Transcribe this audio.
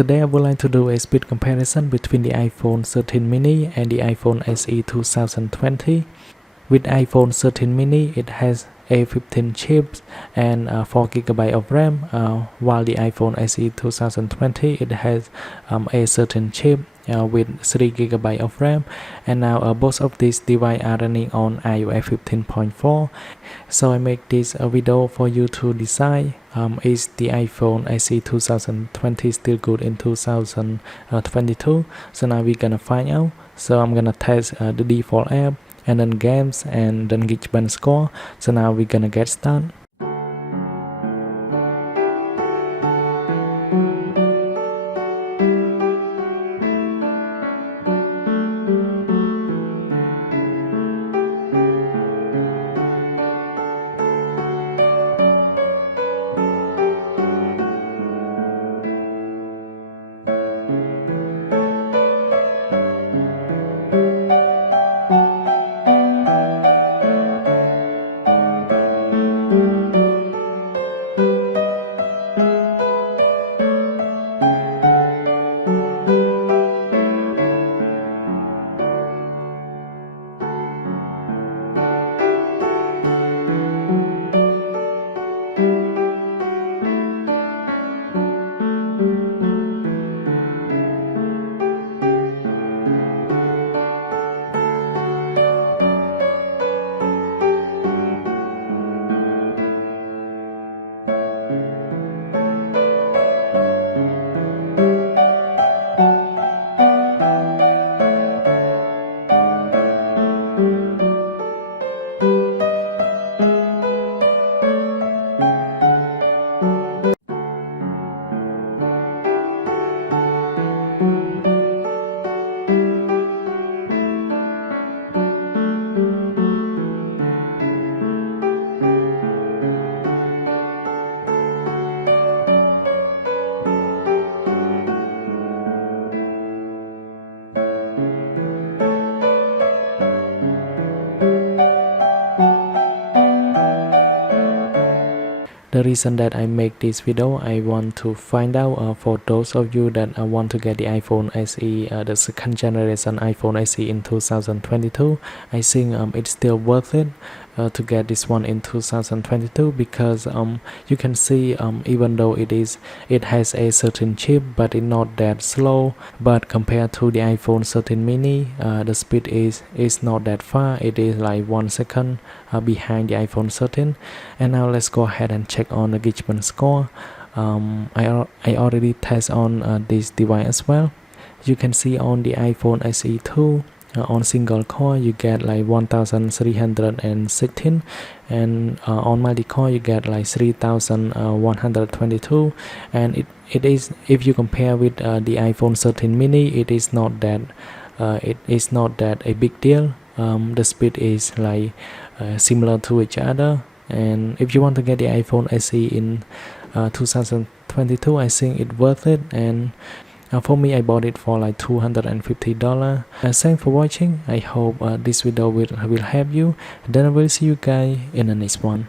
Today I would like to do a speed comparison between the iPhone 13 mini and the iPhone SE 2020. With iPhone 13 mini, it has A15 chips and 4GB of RAM, while the iPhone SE 2020 it has A13 chip with 3GB of RAM, and now both of these devices are running on iOS 15.4. So I make this video for you to decide is the iPhone SE 2020 still good in 2022. So now we're gonna find out. So I'm gonna test the default app and then games and then Geekbench score. So now we're gonna get started. The reason that I make this video, I want to find out for those of you that want to get the iPhone SE, the second generation iPhone SE in 2022, I think it's still worth it to get this one in 2022, because you can see even though it has a certain chip, but it's not that slow. But compared to the iPhone 13 mini, the speed is not that far. It is like 1 second behind the iPhone 13. And now let's go ahead and check on the Geekbench score. I already test on this device as well. You can see on the iPhone SE2, on single core you get like 1316, and on multi-core you get like 3122. And it is, if you compare with the iPhone 13 mini, it is not that a big deal. The speed is like similar to each other. And if you want to get the iPhone SE in 2022, I think it's worth it. And for me, I bought it for like $250. Thanks for watching. I hope this video will help you. Then I will see you guys in the next one.